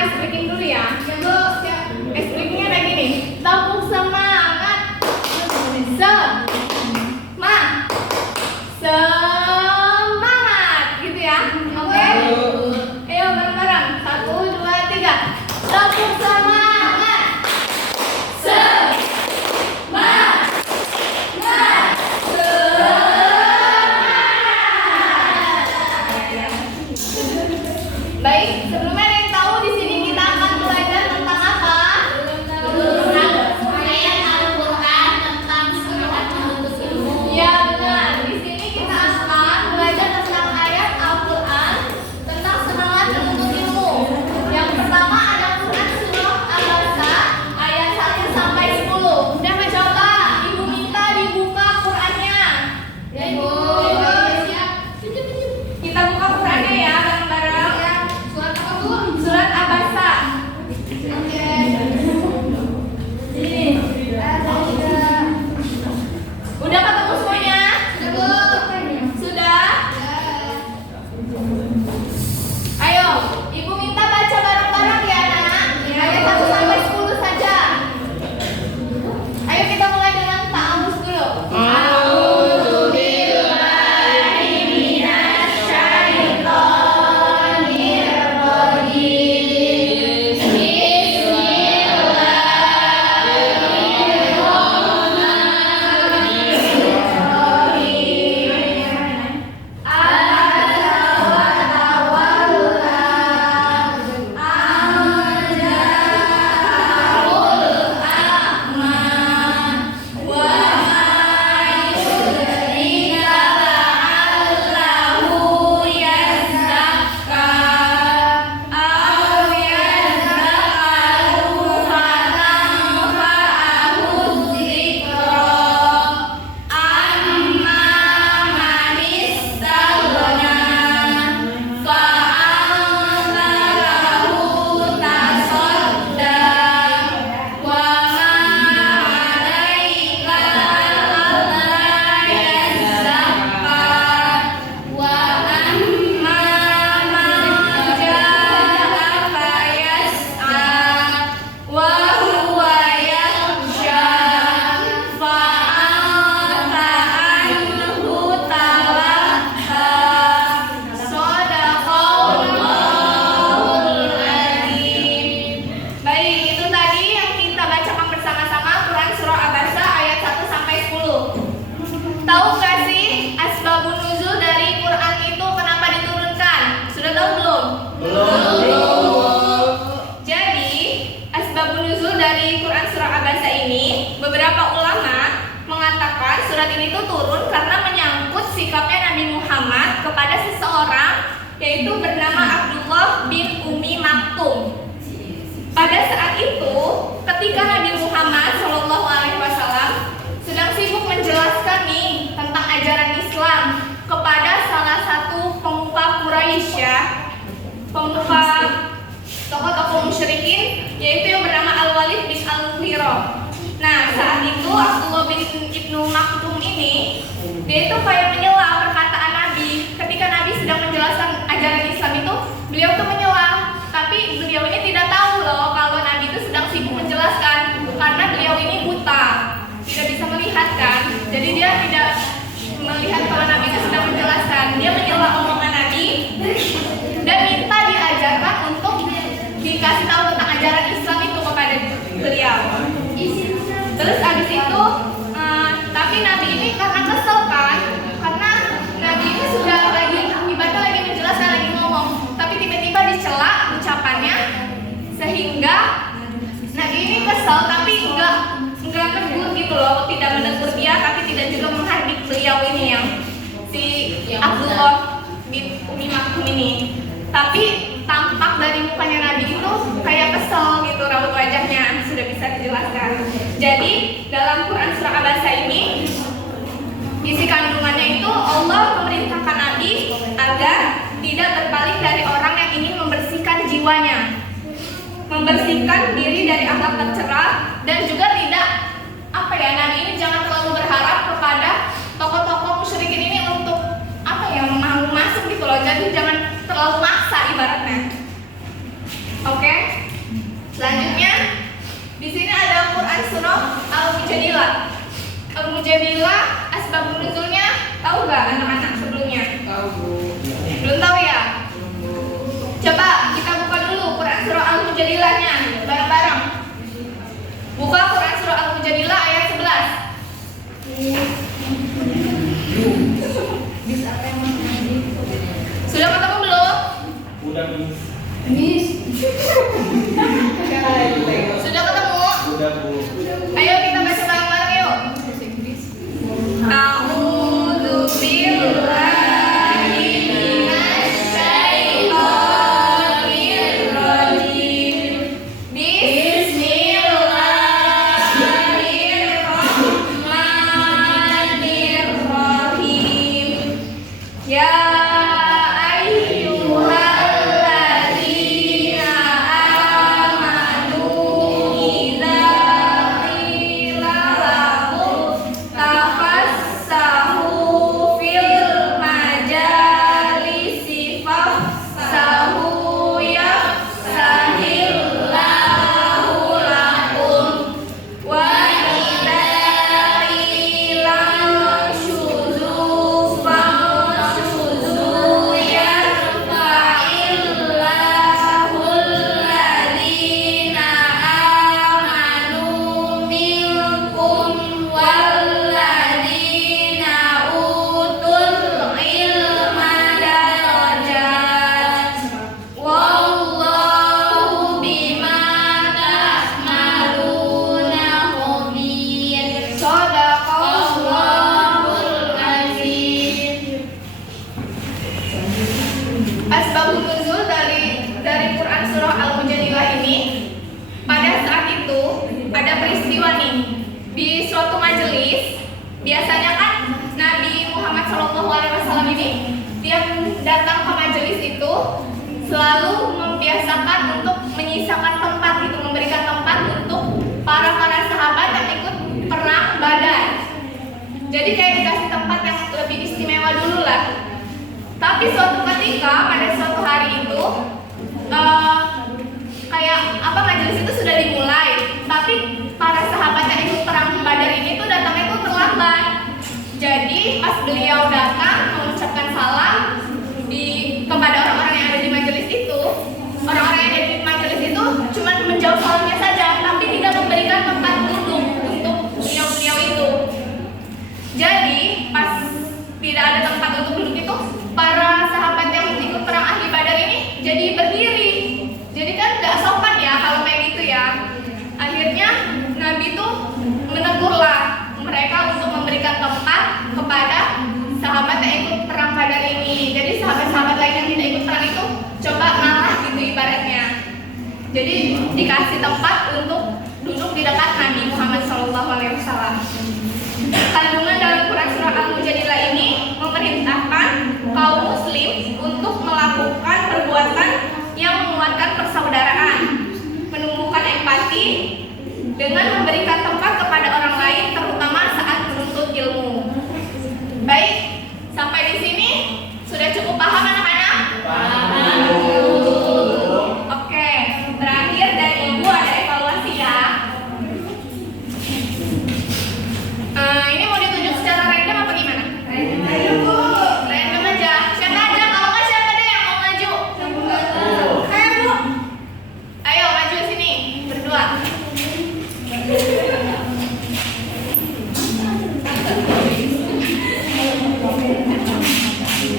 ice breaking dulu ya. Ice breakingnya kayak gini. Tepuk semangat. Semangat gitu ya. Oke? Ayo bareng-bareng. 1, 2, 3. Tepuk semangat. Semangat. Baik, sebelumnya ada yang tahu di sini kita akan belajar tentang apa? Ayat Al-Quran tentang semangat menuntut ilmu. Ya benar. Di sini kita akan belajar tentang ayat Al-Quran tentang semangat menuntut ilmu. Yang pertama ada Quran surah Al-Baqarah ayat 1 sampai 10. Udah mencoba? Ibu minta dibuka Qurannya. Ya, Ibu. Siap. Kita buka Qurannya ya bareng-bareng. Surat apa, Bu? Surat Al-Baqarah. Oke. Udah ketemu semuanya? Sudah, Bu. Sudah? Ayo, Ibu minta baca bareng-bareng ya, Nak. Ayat 1 sampai 10 saja. Ayo kita mulai dengan ta'awuz dulu. Baik, itu tadi yang kita bacakan bersama-sama Quran surah Al-Baqarah ayat 1 sampai 10. Tahu nggak sih asbabun nuzul dari Quran itu kenapa diturunkan? Sudah tahu belum? Jadi, asbabun nuzul dari Quran surah Al-Baqarah ini, beberapa ulama mengatakan surat ini tuh turun karena menyangkut sikapnya Nabi Muhammad kepada seseorang yaitu bernama Abdullah bin Umi Maktum. Pada saat itu, ketika Nabi Muhammad SAW sedang sibuk menjelaskan nih tentang ajaran Islam kepada salah satu pemuka Quraisy ya, pemuka tokoh-tokoh musyrikin, yaitu yang bernama Al-Walid bin Al-Mughirah. Nah, saat itu Abdullah bin Ibnu Maktum ini, dia itu kayak menyela perkataan Nabi. Ketika Nabi sedang menjelaskan ajaran Islam itu, beliau tuh menyela. Tapi beliau ini tidak tahu loh kalau Nabi itu sedang sibuk menjelaskan, karena beliau ini buta, tidak bisa melihat kan. Jadi dia tidak melihat kalau Nabi itu sedang menjelaskan. Dia menyela omongan Nabi dan minta diajarkan untuk dikasih tahu tentang ajaran Islam itu kepada beliau. Terus abis itu, tapi Nabi ini karena kesel kan, karena Nabi ini sudah lagi ibadah, lagi menjelaskan, lagi ngomong, tapi tiba-tiba dicela ucapannya, sehingga Nabi ini kesel, tapi enggak negur gitu loh, tidak menegur dia, tapi tidak juga menghardik beliau ini yang si Abdullah bin Umi Maktum ini. Tapi tampak dari mukanya Nabi itu kayak kesel gitu, raut wajahnya sudah bisa dijelaskan. Jadi dalam Quran surah Al-Baqarah ini, isi kandungannya itu Allah memerintahkan Nabi agar tidak berpaling dari orang yang ingin membersihkan jiwanya, membersihkan diri dari akhlak tercela, dan juga tidak Nabi ini jangan terlalu berharap kepada tokoh-tokoh musyrikin ini untuk mau masuk gitu loh. Jadi jangan terlalu maksa ibaratnya. Oke? Quran surah Al-Mujadilah. Al-Mujadilah asbabun nuzulnya tahu nggak anak-anak sebelumnya? Belum tahu ya? Coba kita buka dulu Quran surah Al-Mujadilahnya bareng-bareng. Buka Quran surah Al-Mujadilah ayat 11. Sudah ketemu belum? Udah, Miss. Sudah ketemu? udah Bu. Ayo kita baca bareng-bareng yuk. A'udzu billahi minasy syaithanir rajim. Bismillahirrahmanirrahim. Ya ayyuhalladzina amanu idza qila lakum tafassahu fil majalisi fafsahu yafsahillahu lakum wa idza qila shuzu fashuzu yarfa'illahu alladhina amanu minkum walladhina utul ilma darajat wallahu bima ta'maluna khabir. Shadaqallahul azim. Asbabun nuzul dari Quran surah Al-Mujadilah ini, pada saat itu ada peristiwa nih di suatu majelis. Biasanya kan Nabi Muhammad SAW ini tiap datang ke majelis itu selalu membiasakan untuk menyisakan tempat gitu, memberikan tempat untuk para sahabat yang ikut perang Badar. Jadi kayak dikasih tempat yang lebih istimewa dulu lah. Tapi suatu ketika pada suatu hari itu kayak apa majelis itu sudah dimulai, tapi para sahabat yang ikut perang Badar ini tuh datangnya tuh terlambat. Jadi pas beliau datang mengucapkan salam kepada orang-orang yang ada di majelis itu, orang-orang yang ada di majelis itu cuma menjawab salamnya saja, tapi tidak memberikan tempat duduk untuk beliau-beliau itu. Jadi pas tidak ada tempat untuk duduk itu, para sahabat yang ikut perang ahli Badar ini jadi berdiri. Jadi kan nggak sopan ya kalau kayak gitu ya. Akhirnya Nabi tuh menegurlah mereka untuk memberikan tempat kepada sahabat yang ikut perang Badar ini. Jadi sahabat-sahabat lain yang tidak ikut perang itu coba ngalah gitu ibaratnya. Jadi dikasih tempat untuk duduk di dekat Nabi Muhammad SAW. Kandungan dalam Quran surah Al-Mujadilah ini memerintahkan kaum muslim untuk melakukan perbuatan yang menguatkan persaudaraan, menumbuhkan empati dengan memberikan tempat kepada orang lain, terutama saat menuntut ilmu. Baik, sampai di sini sudah cukup paham anak-anak? Oke, terakhir dari Ibu ada evaluasi ya. Ini mau ditunjuk secara random apa gimana? Ayo Bu, random aja. Siapa aja? Kalau nggak siapa deh yang mau maju? Ayo Bu, ayo maju sini berdua.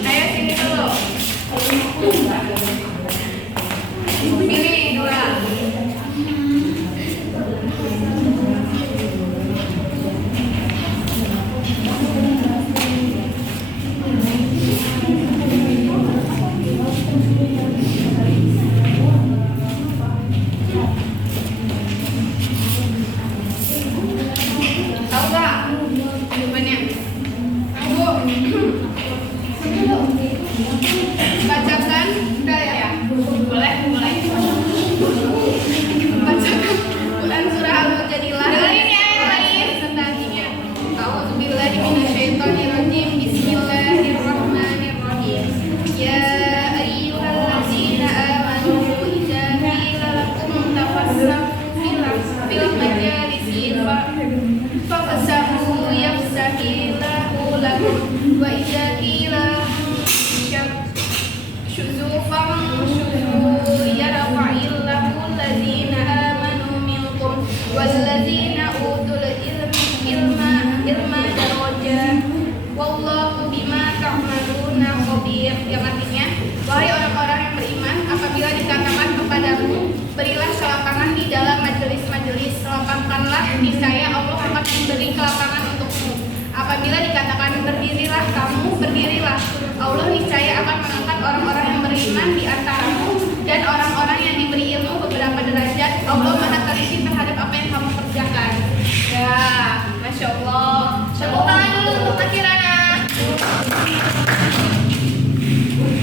Ayo sini dulu. Pilih dua. Tahu nggak jawabannya? Bu, bacakan udah ya? Boleh mulai. lahum wa idza qila syuzu yarfa'illahu allazina amanu minkum wallazina utul ilma darajat wallahu bima ta'maluna khabir, yang artinya, wahai orang-orang yang beriman, apabila dikatakan kepadamu berilah kelapangan di dalam majelis-majelis, lapangkanlah, niscaya Allah akan memberi kelapangan untukmu. Apabila dikatakan berdirilah kamu, berdirilah, Allah niscaya akan mengangkat orang-orang yang beriman di antaramu dan orang-orang yang diberi ilmu beberapa derajat. Allah Maha teliti terhadap apa yang kamu kerjakan. Ya, Masya Allah. Tepuk tangan dulu untuk Makirana.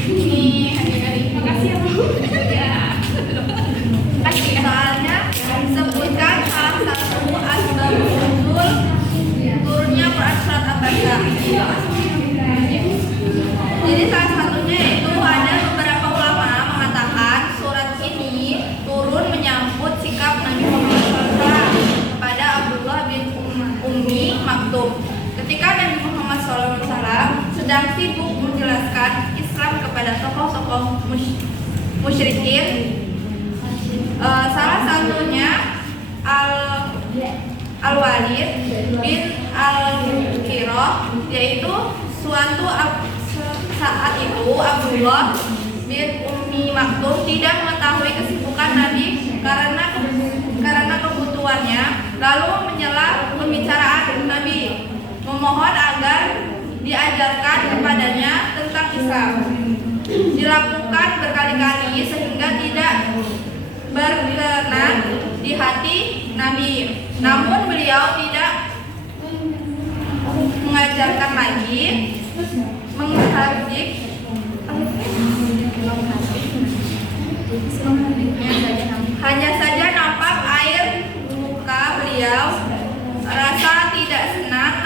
Ini adik-adik, makasih ya Bu. Ya. Makasih ya. Soalnya sebutkan salah satu asbabun nuzul turunnya Quran surat Abasa. Jadi salah satunya itu ada beberapa ulama mengatakan surat ini turun menyambut sikap Nabi Muhammad SAW kepada Abdullah bin Ummi Maktum. Ketika Nabi Muhammad SAW sedang sibuk menjelaskan Islam kepada tokoh-tokoh musyrikin, salah satunya Al-Walid bin Al-Qirah, yaitu saat itu Abdullah bin Ummi Maktum tidak mengetahui kesibukan Nabi karena kebutuhannya, lalu menyela pembicaraan Nabi, memohon agar diajarkan kepadanya tentang Islam. Dilakukan berkali-kali sehingga tidak berkenan di hati Nabi. Namun beliau tidak mengajarkan lagi, menghardik hanya saja nampak air muka beliau, rasa tidak senang,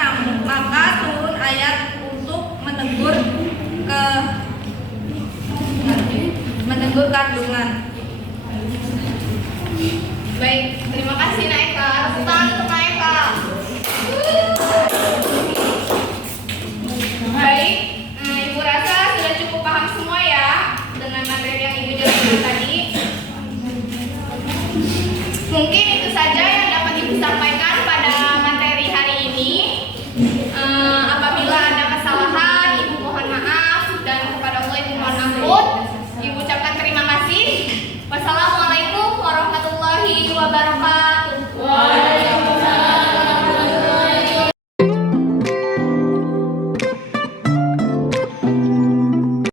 maka turun ayat untuk menegur kandungan. Baik, terima kasih Naika. Tepuk tangan untuk Naika. Baik, Ibu rasa sudah cukup paham semua ya dengan materi yang Ibu jelaskan tadi.